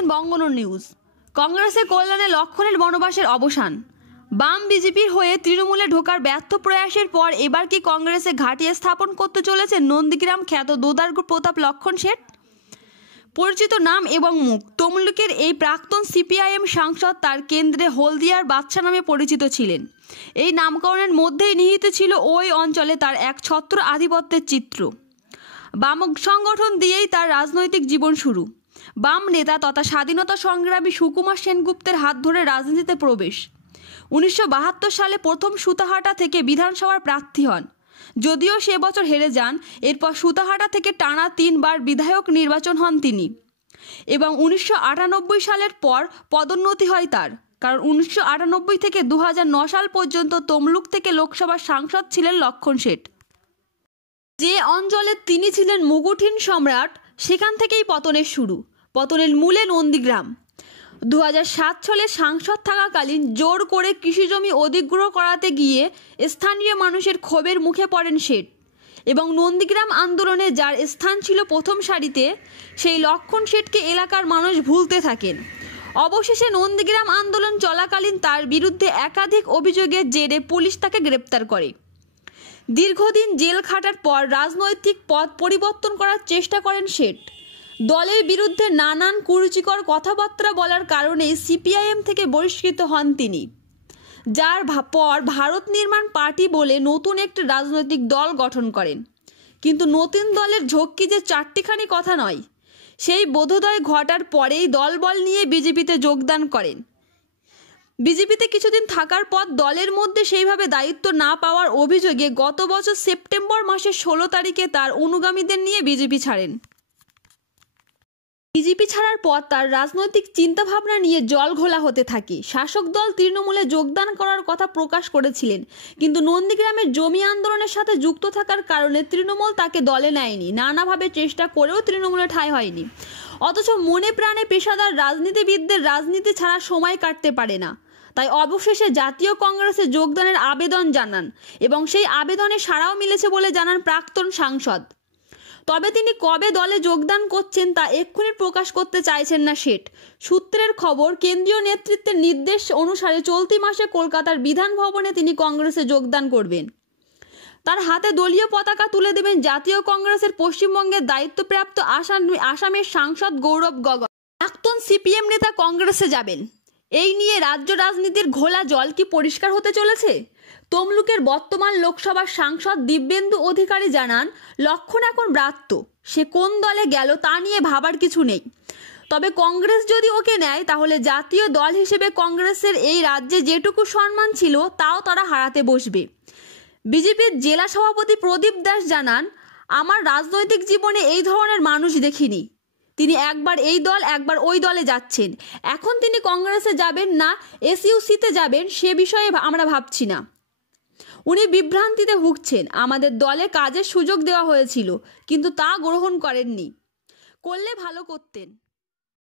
দেখছেন বঙ্গনর নিউজ। কংগ্রেসের কল্যাণে লক্ষণের বনবাসের অবসান। বাম বিজেপির হয়ে তৃণমূলে ঢোকার ব্যর্থ প্রয়াসের পর এবার কি কংগ্রেসে ঘাঁটি স্থাপন করতে চলেছে নন্দীগ্রাম খ্যাত দোদার্গ প্রতাপ লক্ষণ শেঠ? পরিচিত নাম এবং মুখ। তমলুকের এই প্রাক্তন সিপিআইএম সাংসদ তার কেন্দ্রে হলদিয়ার বাদশা নামে পরিচিত ছিলেন। এই নামকরণের মধ্যেই নিহিত ছিল ওই অঞ্চলে তার এক ছত্র আধিপত্যের চিত্র। বাম সংগঠন দিয়েই তার রাজনৈতিক জীবন শুরু। বাম নেতা তথা স্বাধীনতা সংগ্রামী সুকুমার সেনগুপ্তের হাত ধরে রাজনীতিতে প্রবেশ। 1972 সালে প্রথম সুতাহাটা থেকে বিধানসভার প্রার্থী হন, যদিও সে বছর হেরে যান। এরপর সুতাহাটা থেকে টানা 3 বার বিধায়ক নির্বাচন হন তিনি এবং 1998 সালের পর পদোন্নতি হয় তার, কারণ 1998 থেকে 2009 সাল পর্যন্ত তমলুক থেকে লোকসভার সাংসদ ছিলেন লক্ষণ শেঠ। যে অঞ্চলে তিনি ছিলেন মুগুঠিন সম্রাট, সেখান থেকেই পতনের শুরু। পতনের মূলে নন্দীগ্রাম। 2007 সালে সাংসদ থাকাকালীন জোর করে কৃষিজমি অধিগ্রহণ করাতে গিয়ে স্থানীয় মানুষের ক্ষোভের মুখে পড়েন শেঠ এবং নন্দীগ্রাম আন্দোলনে যার স্থান ছিল প্রথম সারিতে, সেই লক্ষণ শেঠকে এলাকার মানুষ ভুলতে থাকেন। অবশেষে নন্দীগ্রাম আন্দোলন চলাকালীন তার বিরুদ্ধে একাধিক অভিযোগের জেরে পুলিশ তাকে গ্রেপ্তার করে। দীর্ঘদিন জেল খাটার পর রাজনৈতিক পথ পরিবর্তন করার চেষ্টা করেন শেঠ। দলের বিরুদ্ধে নানান কুরুচিকর কথাবার্তা বলার কারণে সিপিআইএম থেকে বহিষ্কৃত হন তিনি, যার পর ভারত নির্মাণ পার্টি বলে নতুন একটি রাজনৈতিক দল গঠন করেন। কিন্তু নতুন দলের ঝক্কি যে চারটিখানি কথা নয়, সেই বোধোদয় ঘটার পরেই দলবল নিয়ে বিজেপিতে যোগদান করেন। বিজেপিতে কিছুদিন থাকার পর দলের মধ্যে সেইভাবে দায়িত্ব না পাওয়ার অভিযোগে গত বছর সেপ্টেম্বর মাসের 16 তারিখে তার অনুগামীদের নিয়ে বিজেপি ছাড়েন। বিজেপি ছাড়ার পর তার রাজনৈতিক চিন্তাভাবনা নিয়ে জল ঘোলা হতে থাকে। শাসক দল তৃণমূলে যোগদান করার কথা প্রকাশ করেছিলেন, কিন্তু নন্দীগ্রামের জমি আন্দোলনের সাথে যুক্ত থাকার কারণে তৃণমূল তাকে দলে নেয়নি। নানাভাবে চেষ্টা করেও তৃণমূলে ঠাঁই হয়নি। অথচ মনে প্রাণে পেশাদার রাজনীতিবিদদের রাজনীতি ছাড়া সময় কাটতে পারে না। তাই অবশেষে জাতীয় কংগ্রেসে যোগদানের আবেদন জানান এবং সেই আবেদনে সাড়াও মিলেছে বলে জানান প্রাক্তন সাংসদ। তবে তিনি কবে দলে যোগদান করছেন তা এক্ষুনি প্রকাশ করতে চাইছেন না শেঠ। সূত্রের খবর, কেন্দ্রীয় নেতৃত্বের নির্দেশ অনুসারে চলতি মাসে কলকাতার বিধান ভবনে তিনি কংগ্রেসে যোগদান করবেন। তার হাতে দলীয় পতাকা তুলে দেবেন জাতীয় কংগ্রেসের পশ্চিমবঙ্গের দায়িত্বপ্রাপ্ত আসামের সাংসদ গৌরব গগৈ। প্রাক্তন সিপিএম নেতা কংগ্রেসে যাবেন, এই নিয়ে রাজ্য রাজনীতির ঘোলা জল কি পরিষ্কার হতে চলেছে? তমলুকের বর্তমান লোকসভার সাংসদ দিব্যেন্দু অধিকারী জানান, লক্ষণ এখন ব্রাত্য। সে কোন দলে গেল তা নিয়ে ভাবার কিছু নেই। তবে কংগ্রেস যদি ওকে নেয়, তাহলে জাতীয় দল হিসেবে কংগ্রেসের এই রাজ্যে যেটুকু সম্মান ছিল তাও তারা হারাতে বসবে। বিজেপির জেলা সভাপতি প্রদীপ দাস জানান, আমার রাজনৈতিক জীবনে এই ধরনের মানুষ দেখিনি। তিনি একবার এই দল একবার ওই দলে যাচ্ছেন। এখন তিনি কংগ্রেসে যাবেন না এসইউসিতে যাবেন সে বিষয়ে আমরা ভাবছি না। উনি বিভ্রান্তিতে ভুগছেন। আমাদের দলে কাজের সুযোগ দেওয়া হয়েছিল, কিন্তু তা গ্রহণ করেননি। করলে ভালো করতেন।